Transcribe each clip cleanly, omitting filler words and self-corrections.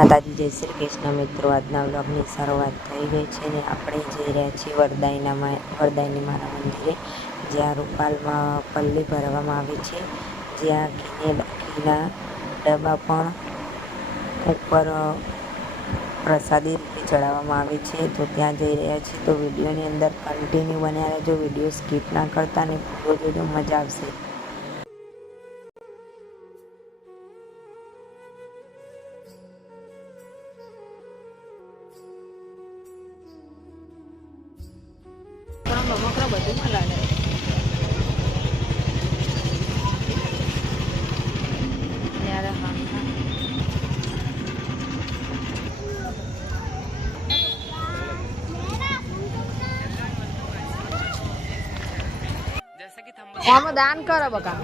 માતાજી, જય શ્રી કૃષ્ણ મિત્રો। આજના વ્લોગની શરૂઆત થઈ ગઈ છે ને આપણે જઈ રહ્યા છીએ વરદાયની માના મંદિરે, જ્યાં રૂપાલમાં પલ્લી ભરવામાં આવે છે, જ્યાં ઘીના ડબ્બા પણ ઉપર પ્રસાદી રૂપે ચડાવવામાં આવે છે। તો ત્યાં જઈ રહ્યા છીએ। તો વિડીયોની અંદર કન્ટિન્યુ બન્યા રહેજો, વિડીયો સ્કીપ ના કરતા ને પૂરો જોજો, મજા આવશે। આમાં દાન કરો બકા,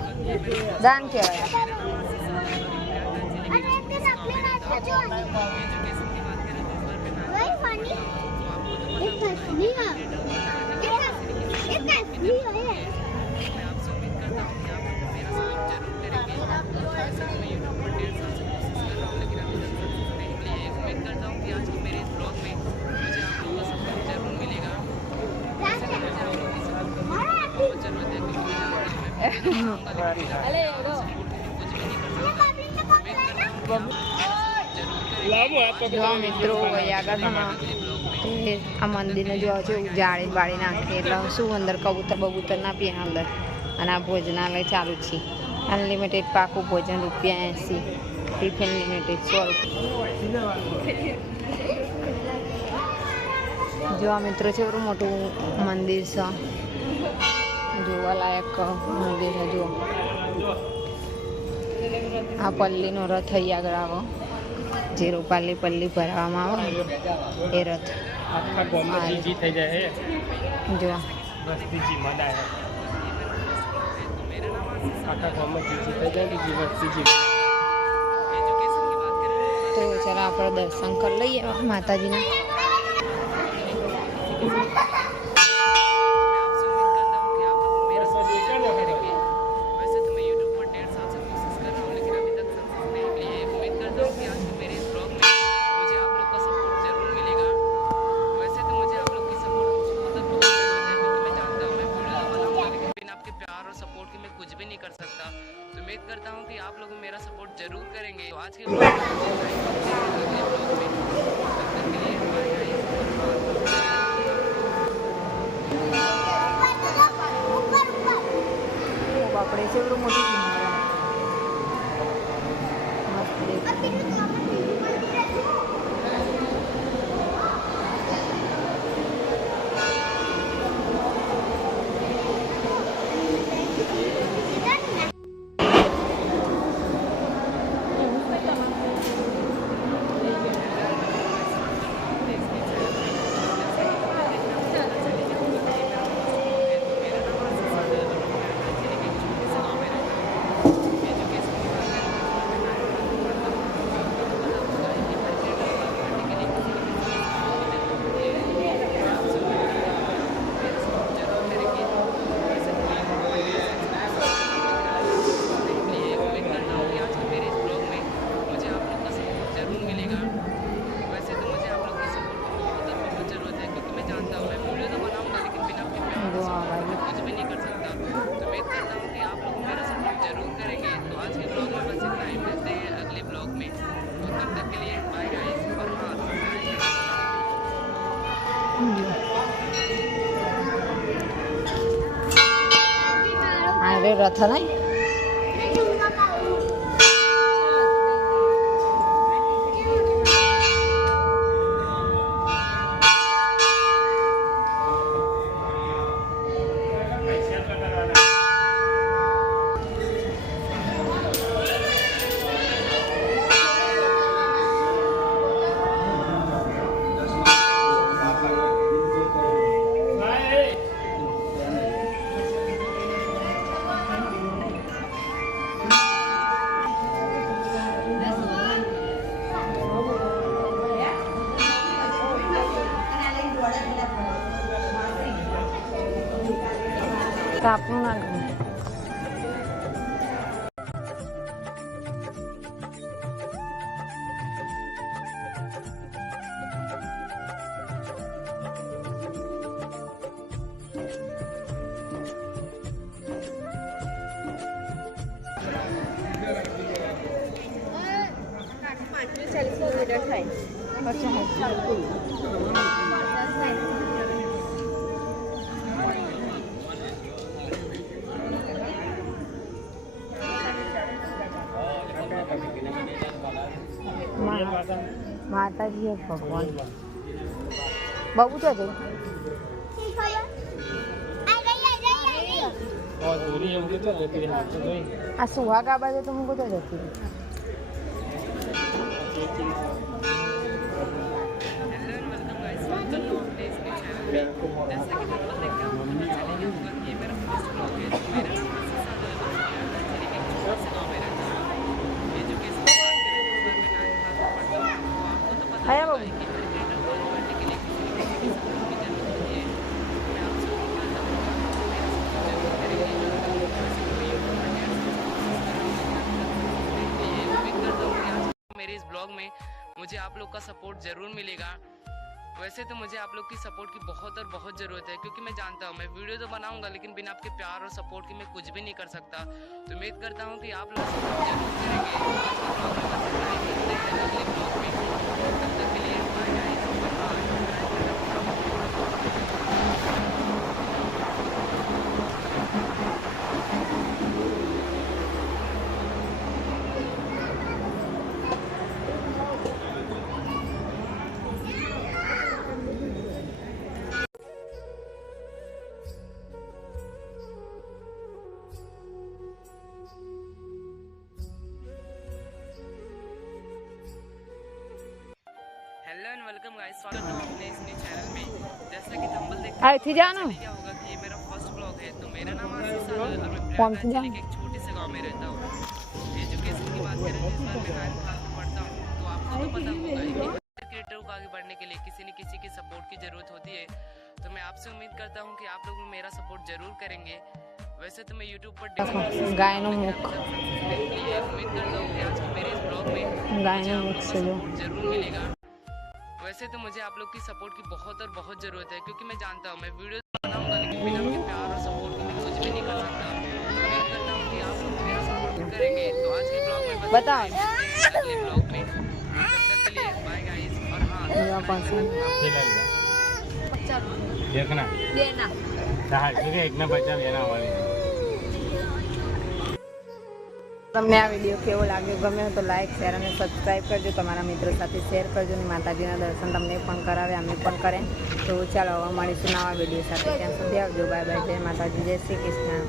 દાન કહેવાય। જો મિત્રો આગળ આ મંદિરને જો જાળી બાળી નાખી એટલે શું અંદર કબૂતર બબૂતર ના પીએ અંદર। અને આ ભોજનાલય ચાલુ છે, અનલિમિટેડ પાકું ભોજન ₹80, ટિફિન લિમિટેડ 100 રૂપિયા। જો આ મિત્રો છે એવું મોટું મંદિર છે, જોવાલાયક મંદિર છે। જો આ પલ્લીનો રથ અહીં આગળ આવો, જે રૂપાલી પલ્લી ભરવામાં આવે એ રથ। જો તો ચાલો આપણે દર્શન કરી લઈએ માતાજીના। उम्मीद करता हूँ कि आप लोग मेरा सपोर्ट जरूर करेंगे। तो आज के બાપડે છે એવું મોટું રથ નહીં। કાપનું ના ગમે। માતાજી એક ભગવાન બબુ તો જઈ આ સુહાગા બાજુ તો મૂકો તો જતી રહી. આયા બાબુ मेरे इस ब्लॉग में मुझे आप लोग का सपोर्ट ज़रूर मिलेगा। वैसे तो मुझे आप लोग की सपोर्ट की बहुत और बहुत ज़रूरत है, क्योंकि मैं जानता हूँ मैं वीडियो तो बनाऊंगा लेकिन बिना आपके प्यार और सपोर्ट के मैं कुछ भी नहीं कर सकता। तो उम्मीद करता हूँ कि आप लोग सपोर्ट जरूर करेंगे। आज के ब्लॉग में बस इतना ही, मिलते हैं अगले ब्लॉग में। तब तक के लिए bye guys. Hello and welcome guys, स्वागत है अपने इस न्यू चैनल में। जैसा कि थंबनेल देख આ થી જાનું क्या होगा कि ये मेरा फर्स्ट ब्लॉग है। तो मेरा नाम आशीष है और मैं कौन प्रयागराज सी जिले जान? के एक छोटे से गांव में रहता हूँ। एजुकेशन की बात करें तो इस बार मैं 9th क्लास में पढ़ता हूँ। तो आपको तो पता होगा कि क्रिएटर को आगे बढ़ने के लिए किसी न किसी की सपोर्ट की जरूरत होती है। तो मैं आपसे उम्मीद करता हूँ कि आप लोग मेरा सपोर्ट जरूर करेंगे। वैसे तो मैं YouTube पर ગાયનું મુખ उम्मीद करता हूँ कि आज के मेरे इस ब्लॉग में ગાયનું મુખ છે જો जरूर मिलेगा। वैसे तो मुझे आप लोग की सपोर्ट की बहुत और बहुत ज़रूरत है, क्योंकि मैं जानता हूँ मैं वीडियो बनाऊंगा लेकिन बिना आपके प्यार और सपोर्ट के मैं कुछ भी नहीं कर सकता। उम्मीद करता हूँ कि आप लोग मेरा सपोर्ट करेंगे। तो आज के ब्लॉग में बस बताओ। इतना ही, मिलते हैं अगले ब्लॉग में। तब तक के लिए बाय गाइस। और हाँ, એવા પાસે देखना દેના 150 लेना हमारे। તમને આ વિડીયો કેવો લાગ્યો, ગમ્યો તો લાઈક શેર અને સબસ્ક્રાઈબ કરજો, તમારા મિત્રો સાથે શેર કરજો અને માતાજીના દર્શન તમને પણ કરાવે અમે પણ કરે. તો ચાલો હવે મળીશું નવા વિડીયો સાથે. ત્યાં સુધી આવજો. Bye bye. જય માતાજી, જય શ્રી કૃષ્ણ.